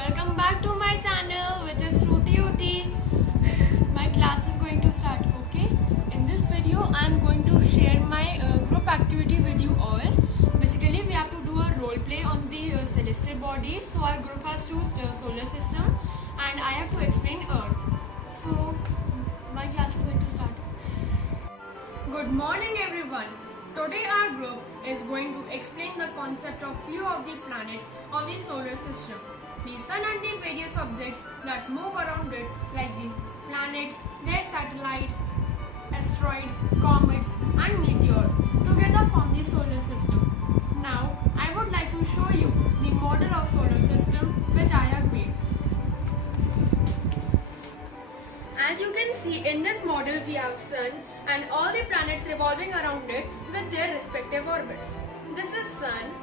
Welcome back to my channel, which is Fruity Uti. My class is going to start, okay? In this video, I am going to share my group activity with you all. Basically, we have to do a role play on the celestial bodies. So our group has chosen solar system, and I have to explain Earth. So my class is going to start. Good morning, everyone. Today our group is going to explain the concept of few of the planets of the solar system, the sun and the various objects that move around it, like the planets, their satellites, asteroids, comets and meteors together form the solar system. Now I would like to show you the model of solar system which I have made. As you can see, in this model we have sun and all the planets revolving around it with their respective orbits. This is sun,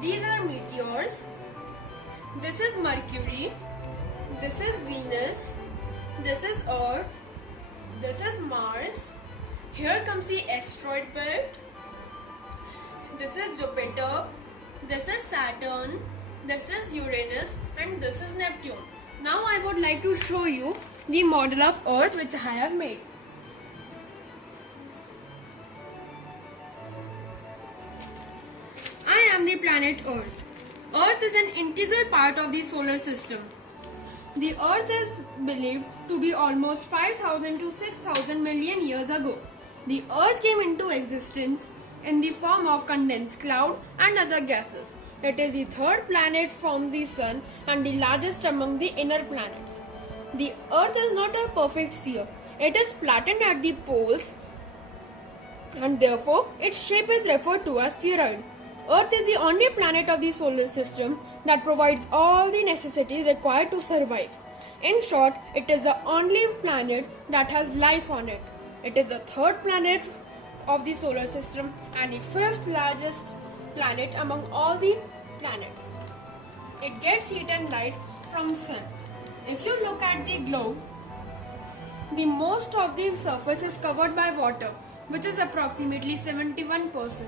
these are meteors, this is Mercury, this is Venus, this is Earth, this is Mars, here comes the asteroid belt, this is Jupiter, this is Saturn, this is Uranus and this is Neptune. Now I would like to show you the model of Earth which I have made. I am the planet Earth. Earth is an integral part of the solar system. The Earth is believed to be almost 5,000 to 6,000 million years ago. The Earth came into existence in the form of condensed cloud and other gases. It is the third planet from the Sun and the largest among the inner planets. The Earth is not a perfect sphere. It is flattened at the poles and therefore its shape is referred to as spheroid. Earth is the only planet of the solar system that provides all the necessities required to survive. In short, it is the only planet that has life on it. It is the third planet of the solar system and the fifth largest planet among all the planets. It gets heat and light from sun. If you look at the globe, the most of the surface is covered by water, which is approximately 71%.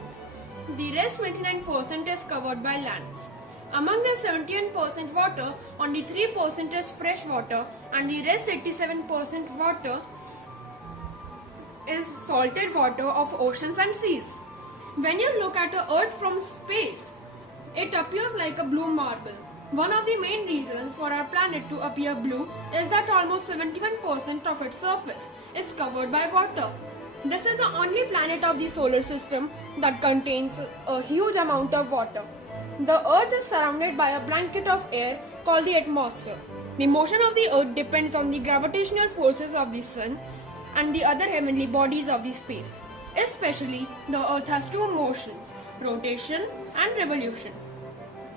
The rest 29% is covered by lands. Among the 71% water, only 3% is fresh water and the rest 87% water is salted water of oceans and seas. When you look at the Earth from space, it appears like a blue marble. One of the main reasons for our planet to appear blue is that almost 71% of its surface is covered by water. This is the only planet of the solar system that contains a huge amount of water. The Earth is surrounded by a blanket of air called the atmosphere. The motion of the Earth depends on the gravitational forces of the Sun and the other heavenly bodies of the space. Especially, the Earth has two motions, rotation and revolution.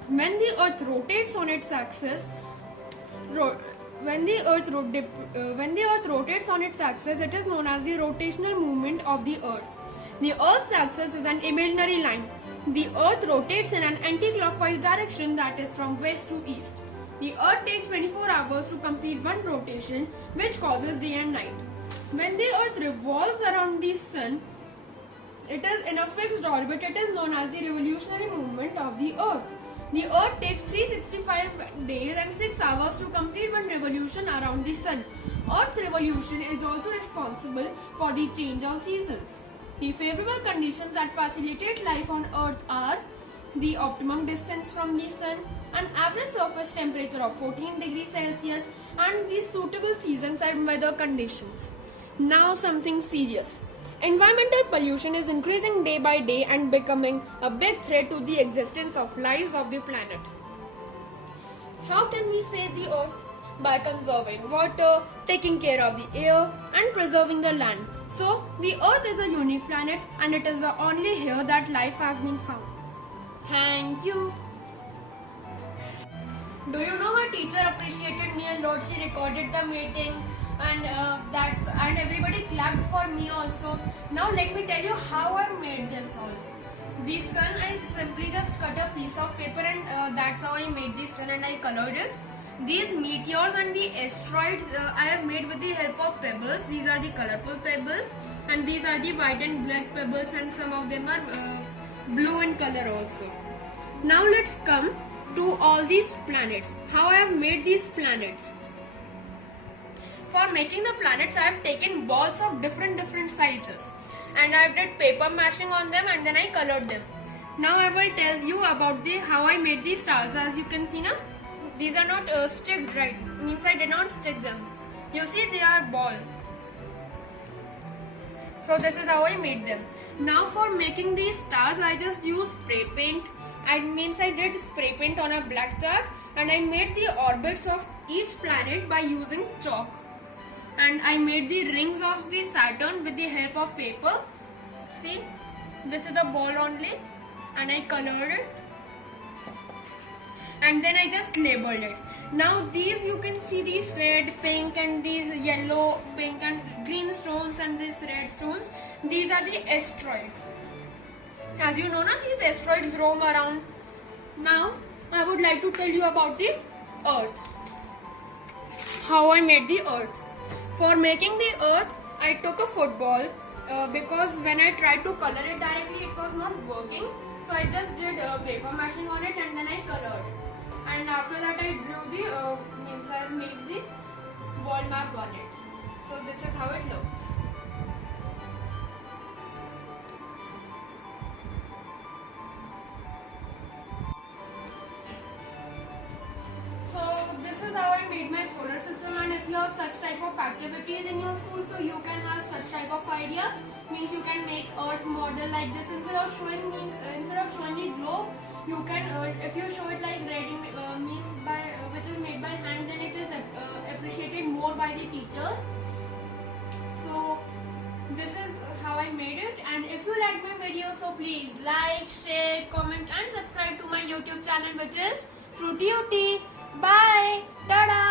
When the Earth rotates on its axis, when the Earth rotates on its axis, it is known as the rotational movement of the Earth. The Earth's axis is an imaginary line. The Earth rotates in an anti-clockwise direction, that is from west to east. The Earth takes 24 hours to complete one rotation, which causes day and night. When the Earth revolves around the Sun, it is in a fixed orbit. It is known as the revolutionary movement of the Earth. The Earth takes 365 days and 6 hours to complete one revolution around the Sun. Earth's revolution is also responsible for the change of seasons. The favorable conditions that facilitate life on Earth are the optimum distance from the Sun, an average surface temperature of 14 degrees Celsius, and the suitable seasons and weather conditions. Now something serious. Environmental pollution is increasing day by day and becoming a big threat to the existence of life of the planet. How can we save the Earth? By conserving water, taking care of the air and preserving the land. So, the Earth is a unique planet and it is the only here that life has been found. Thank you. Do you know my teacher appreciated me a lot? She recorded the meeting and everybody clapped for me also. Now let me tell you how I made this all. The sun, I simply just cut a piece of paper and that's how I made the sun and I colored it. These meteors and the asteroids I have made with the help of pebbles. These are the colorful pebbles and these are the white and black pebbles and some of them are blue in color also. Now let's come to all these planets. How I have made these planets. For making the planets, I have taken balls of different sizes and I did paper mashing on them and then I colored them. Now I will tell you about how I made these stars. As you can see now, these are not sticked, right? Means I did not stick them. You see, they are ball. So this is how I made them. Now for making these stars, I just use spray paint. I did spray paint on a black chart and I made the orbits of each planet by using chalk. And I made the rings of the Saturn with the help of paper. See, this is the ball only and I colored it. And then I just labeled it. Now these, you can see these red, pink and these yellow, pink and green stones and these red stones. These are the asteroids. As you know, these asteroids roam around. Now I would like to tell you about the Earth. How I made the Earth. For making the Earth, I took a football because when I tried to color it directly, it was not working. So I just did paper mashing on it and then I colored it. And after that I drew I made the world map on it. So this is how it looks. So this is how I made my solar system, and if you have such type of activities in your school, so you can have such type of idea. Means you can make Earth model like this. Instead of showing the globe, you can if you show it like ready which is made by hand, then it is appreciated more by the teachers. So this is how I made it, and if you like my video, so please like, share, comment and subscribe to my YouTube channel, which is Fruity Uti. Bye. Tada.